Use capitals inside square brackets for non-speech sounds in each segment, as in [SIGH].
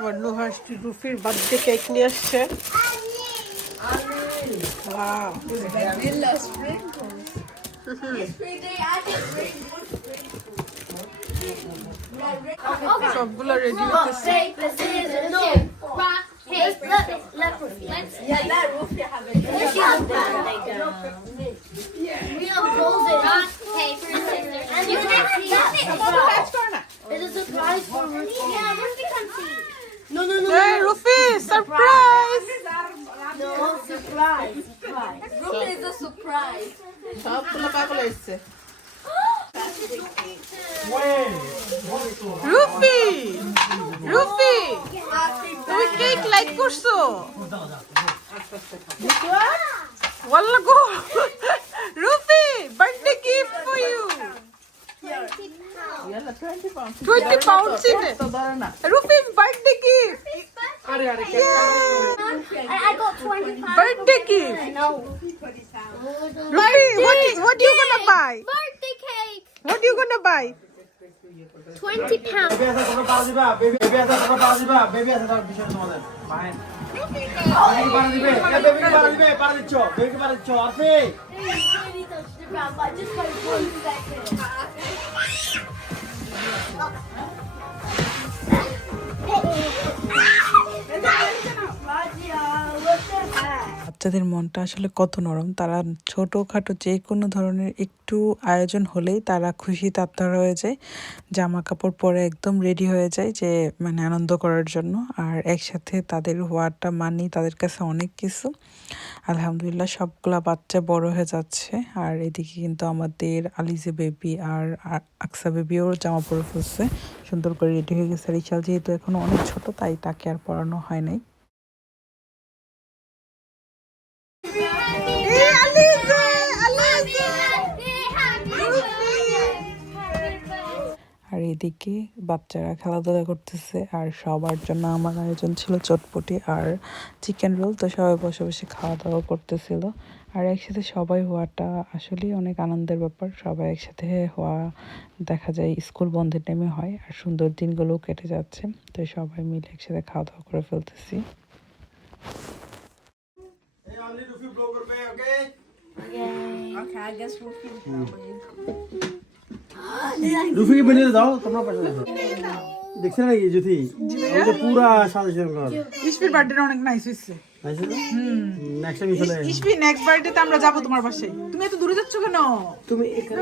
আবার নুহাসটি রুফির birthday cake নিয়ে আসছে Wow. Vanilla sprinkles. সবগুলো রেডি হতেছে Rufi surprise No, surprise, surprise. Rufi is a surprise. সবগুলো পাগল এসছে রুফি রুফি তুমি কেক লাইক করছো ওয়াল্লা go Rufi birthday gift for you 20 pounds in it. Rufi's Birthday gift. No. Lupi, what, what are you gonna buy? Birthday cake. What are you gonna buy? 20 pounds. Baby, for one second. [LAUGHS] Uh-uh. বাচ্চাদের মনটা আসলে কত নরম। তারা ছোটোখাটো যে কোনো ধরনের একটু আয়োজন হলেই তারা খুশি তাত্তার হয়ে যায়। জামা কাপড় পরে একদম রেডি হয়ে যায় যে মানে আনন্দ করার জন্য। আর একসাথে তাদের হওয়াটা মানি, তাদের কাছে অনেক কিছু। আলহামদুলিল্লাহ সবগুলা বাচ্চা বড় হয়ে যাচ্ছে। আর এদিকে কিন্তু আমাদের আলিজে বেবি আর আকসা বেবিও জামা পরে ফেলছে সুন্দর করে রেডি হয়ে গেছে। রিচাল যেহেতু এখনও অনেক ছোট, তাই তাকে আর পড়ানো হয় নাই। এদিকে বাচ্চারা খেলাধুলা করতেছে আর সবার জন্য আমার আয়োজন ছিল চটপটি আর চিকেন রোল তো সবাই বসে বসে খাওয়া দাওয়া করতেছিল। আর একসাথে সবাই হওয়াটা আসলেই অনেক আনন্দের ব্যাপার। সবাই একসাথে হওয়া দেখা যায় স্কুল বন্ধের টাইমে হয় আর সুন্দর দিনগুলোও কেটে যাচ্ছে। তো সবাই মিলে একসাথে খাওয়া দাওয়া করে ফেলতেছি। Okay, I guess Rufi. রুফিকে বেরিয়ে দাও তোমরা পাশে দেখো দেখছে নাকি জ্যোতি? যে পুরা সাজেশন ঘর। ইসপির বার্থডে অনেক নাইস হয়েছে। আইছে না নেক্সট টাইম চলে আসবে। ইসপি নেক্সট বার্থডেতে আমরা যাব তোমার পাশে। তুমি এত দূরে যাচ্ছ কেন? তুমি এখানে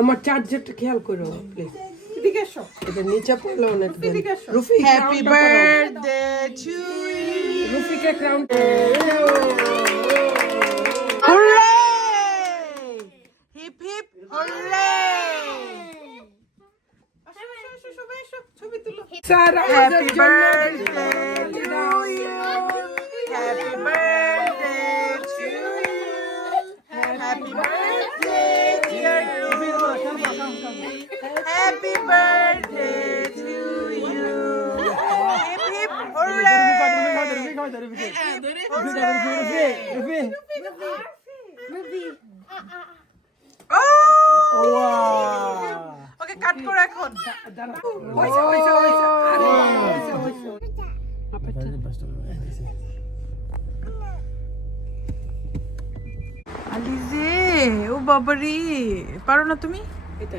আমার চার্জারটা খেয়াল করো প্লিজ এদিকে এসো এটা নিচে পড়ল অনেক Rufi happy birthday to রুফিকে crown Sara happy birthday to you happy birthday to you happy birthday dear happy birthday to you hip hip hurray Rufi খাওয়াইতে, রুফি খাওয়াইতে, রুফি খাওয়াইতে, Cut করো এখন। হইছে হইছে হইছে আরে হইছে হইছে আলিজে ও বাবারি পারো না তুমি? এটা